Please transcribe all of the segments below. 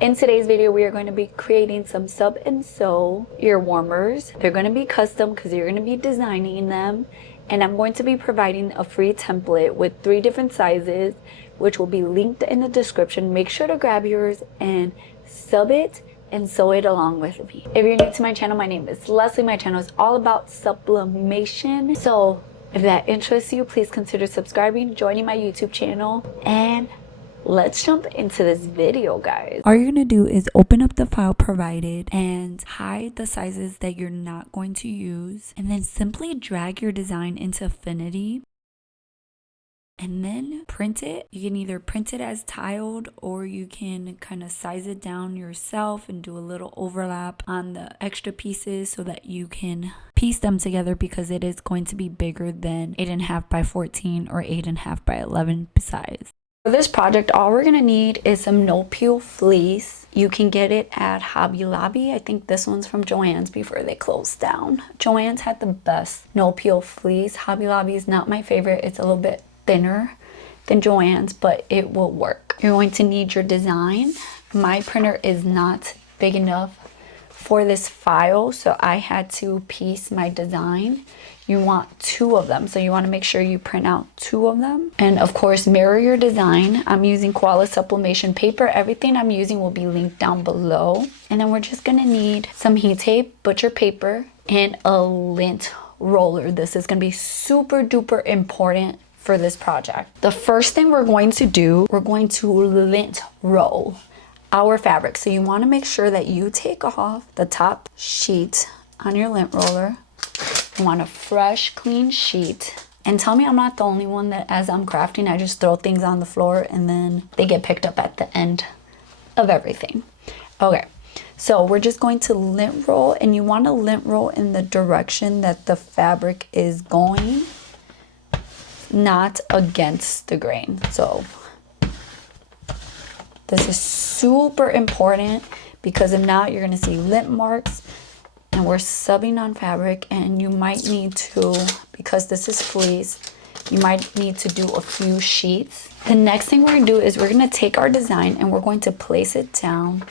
In today's video, we are going to be creating some sub and sew ear warmers. They're going to be custom because you're going to be designing them. And I'm going to be providing a free template with 3 different sizes, which will be linked in the description. Make sure to grab yours and sub it and sew it along with me. If you're new to my channel, my name is Leslie. My channel is all about sublimation. So if that interests you, please consider subscribing, joining my YouTube channel, and let's jump into this video, guys. All you're gonna do is open up the file provided and hide the sizes that you're not going to use, and then simply drag your design into Affinity and then print it. You can either print it as tiled or you can kind of size it down yourself and do a little overlap on the extra pieces so that you can piece them together, because it is going to be bigger than 8.5 by 14 or 8.5 by 11 size. For this project, all we're gonna need is some no-peel fleece. You can get it at Hobby Lobby. I think this one's from Joann's before they closed down. Joann's had the best no-peel fleece. Hobby Lobby is not my favorite. It's a little bit thinner than Joann's, but it will work. You're going to need your design. My printer is not big enough for this file, so I had to piece my design. You want 2 of them, so you want to make sure you print out 2 of them, and of course mirror your design. I'm using Koala Sublimation paper. Everything I'm using will be linked down below. And then we're just gonna need some heat tape, butcher paper, and a lint roller. This is gonna be super duper important for this project. The first thing we're going to do, we're going to lint roll our fabric. So you want to make sure that you take off the top sheet on your lint roller. You want a fresh, clean sheet. And tell me I'm not the only one that, as I'm crafting, I just throw things on the floor and then they get picked up at the end of everything. Okay, so we're just going to lint roll, and you want to lint roll in the direction that the fabric is going, not against the grain. So this is super important, because if not, you're going to see lint marks. And we're subbing on fabric, and you might need to, because this is fleece, you might need to do a few sheets. The next thing we're going to do is we're going to take our design and we're going to place it down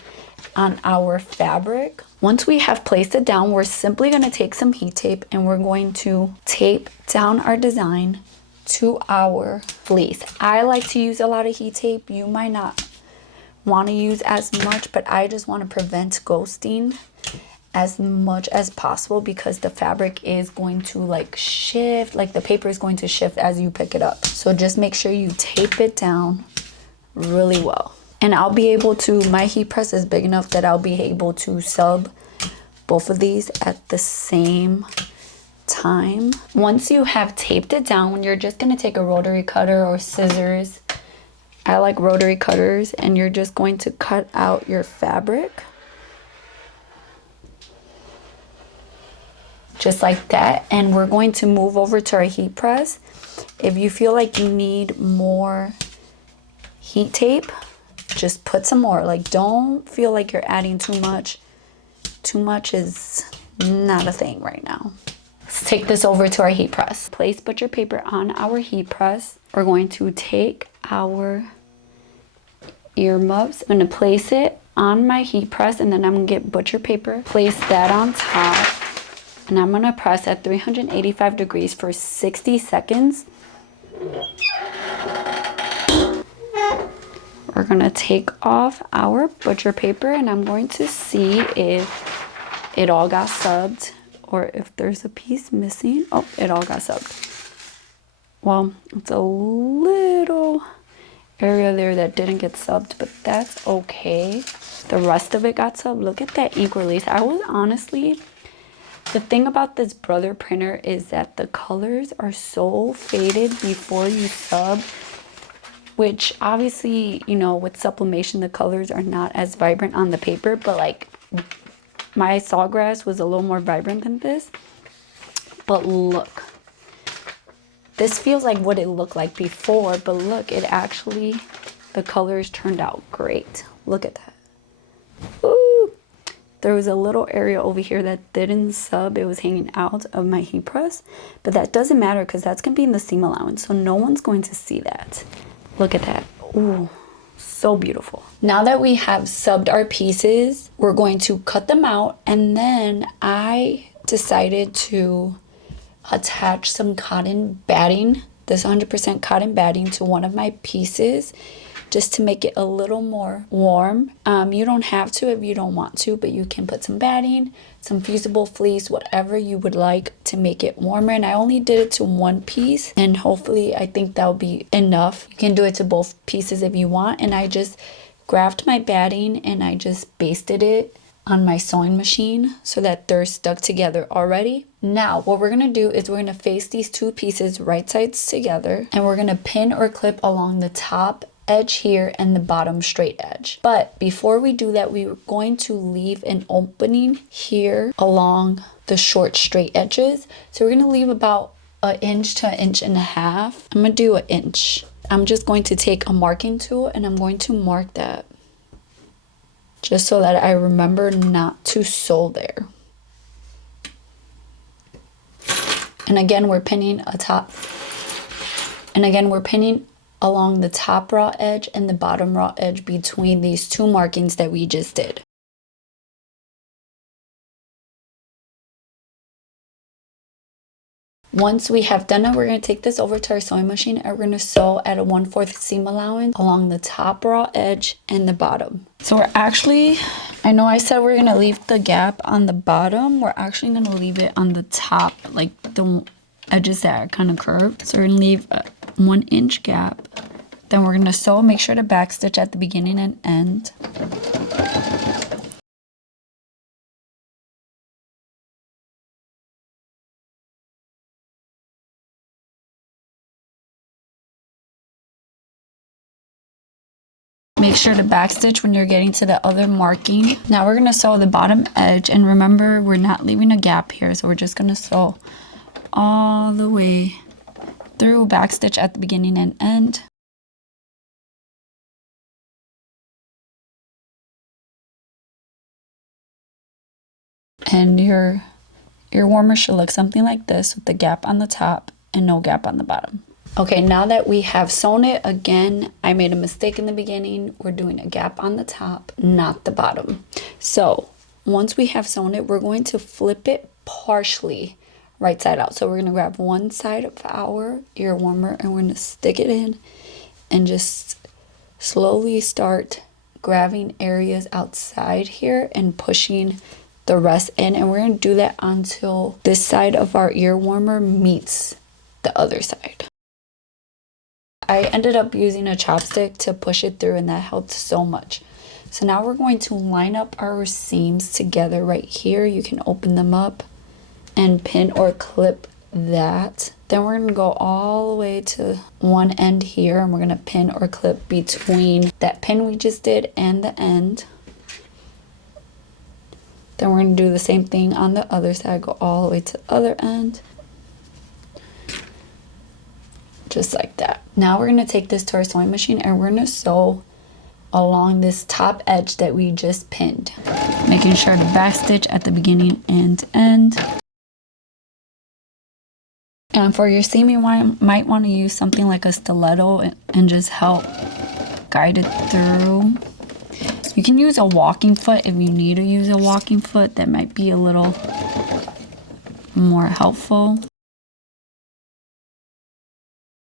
on our fabric. Once we have placed it down, we're simply going to take some heat tape and we're going to tape down our design to our fleece. I like to use a lot of heat tape. You might not want to use as much, but I just want to prevent ghosting as much as possible, because the fabric is going to like shift, like the paper is going to shift as you pick it up. So just make sure you tape it down really well. And I'll be able to, my heat press is big enough that I'll be able to sub both of these at the same time. Once you have taped it down, you're just going to take a rotary cutter or scissors. I like rotary cutters, and you're just going to cut out your fabric. Just like that. And we're going to move over to our heat press. If you feel like you need more heat tape, just put some more. Like, don't feel like you're adding too much. Too much is not a thing right now. Let's take this over to our heat press. Place butcher paper on our heat press. We're going to take our earmuffs. I'm going to place it on my heat press, and then I'm going to get butcher paper, place that on top. And I'm gonna press at 385 degrees for 60 seconds. We're gonna take off our butcher paper, and I'm going to see if it all got subbed or if there's a piece missing. Oh, it all got subbed. Well, it's a little area there that didn't get subbed, but that's okay. The rest of it got subbed. Look at that ink release. I was honestly, the thing about this Brother printer is that the colors are so faded before you sub, which obviously, you know, with sublimation, the colors are not as vibrant on the paper, but like my sawgrass was a little more vibrant than this. But look, this feels like what it looked like before, but look, it actually, the colors turned out great. Look at that. Ooh. There was a little area over here that didn't sub. It was hanging out of my heat press, but that doesn't matter because that's going to be in the seam allowance, so no one's going to see that. Look at that. Ooh, So beautiful. Now that we have subbed our pieces, we're going to cut them out, and then I decided to attach some cotton batting, this 100% cotton batting, to one of my pieces just to make it a little more warm. You don't have to if you don't want to, but you can put some batting, some fusible fleece, whatever you would like to make it warmer. And I only did it to one piece, and hopefully I think that'll be enough. You can do it to both pieces if you want. And I just grabbed my batting and I just basted it on my sewing machine so that they're stuck together already. Now what we're gonna do is we're gonna face these two pieces right sides together, and we're gonna pin or clip along the top edge here and the bottom straight edge. But before we do that, we're going to leave an opening here along the short straight edges. So we're gonna leave about an inch to an inch and a half. I'm gonna do an inch. I'm just going to take a marking tool and I'm going to mark that just so that I remember not to sew there. And again, we're pinning along the top raw edge and the bottom raw edge between these two markings that we just did. Once we have done it, we're going to take this over to our sewing machine and we're going to sew at a 1/4 seam allowance along the top raw edge and the bottom. So we're actually, I know I said we're going to leave the gap on the bottom. We're actually going to leave it on the top, like the edges that are kind of curved. So we're going to leave a 1 inch gap. Then we're going to sew, make sure to backstitch at the beginning and end. Make sure to backstitch when you're getting to the other marking. Now we're going to sew the bottom edge, and remember we're not leaving a gap here, so we're just going to sew all the way through, backstitch at the beginning and end. And your warmer should look something like this with the gap on the top and no gap on the bottom. Okay, now that we have sewn it, again, I made a mistake in the beginning. We're doing a gap on the top, not the bottom. So once we have sewn it, we're going to flip it partially right side out. So we're gonna grab one side of our ear warmer and we're gonna stick it in and just slowly start grabbing areas outside here and pushing the rest in. And we're gonna do that until this side of our ear warmer meets the other side. I ended up using a chopstick to push it through, and that helped so much. So now we're going to line up our seams together right here. You can open them up and pin or clip that. Then we're going to go all the way to one end here, and we're going to pin or clip between that pin we just did and the end. Then we're going to do the same thing on the other side, go all the way to the other end. Just like that. Now we're going to take this to our sewing machine and we're going to sew along this top edge that we just pinned, making sure to backstitch at the beginning and end. And for your seam, you might want to use something like a stiletto and just help guide it through. You can use a walking foot if you need to use a walking foot. That might be a little more helpful.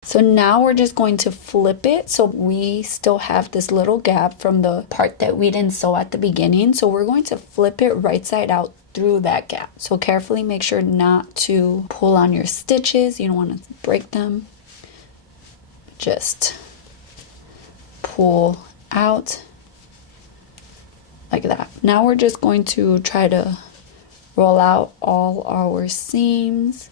So now we're just going to flip it so we still have this little gap from the part that we didn't sew at the beginning. So we're going to flip it right side out through that gap. So carefully make sure not to pull on your stitches. You don't want to break them. Just pull out like that. Now we're just going to try to roll out all our seams.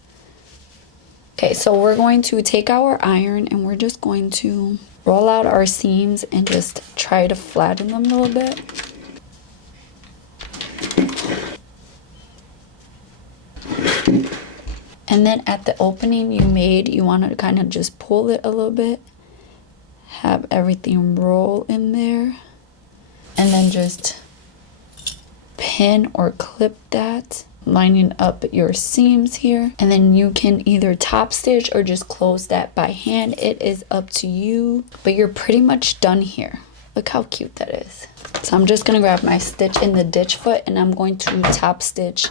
Okay, so we're going to take our iron and we're just going to roll out our seams and just try to flatten them a little bit. And then at the opening you made, you want to kind of just pull it a little bit, have everything roll in there, and then just pin or clip that, lining up your seams here. And then you can either top stitch or just close that by hand. It is up to you, but you're pretty much done here. Look how cute that is. So I'm just gonna grab my stitch in the ditch foot and I'm going to top stitch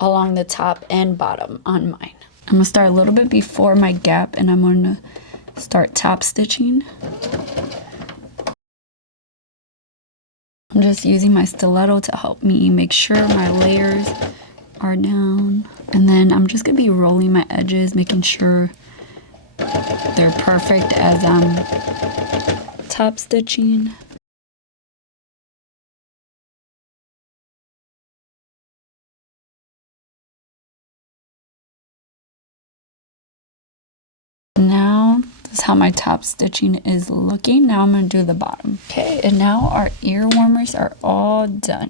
along the top and bottom on mine. I'm gonna start a little bit before my gap and I'm gonna start top stitching. I'm just using my stiletto to help me make sure my layers are down. And then I'm just gonna be rolling my edges, making sure they're perfect as I'm top stitching. Now, this is how my top stitching is looking. Now I'm gonna do the bottom. Okay, and now our ear warmers are all done.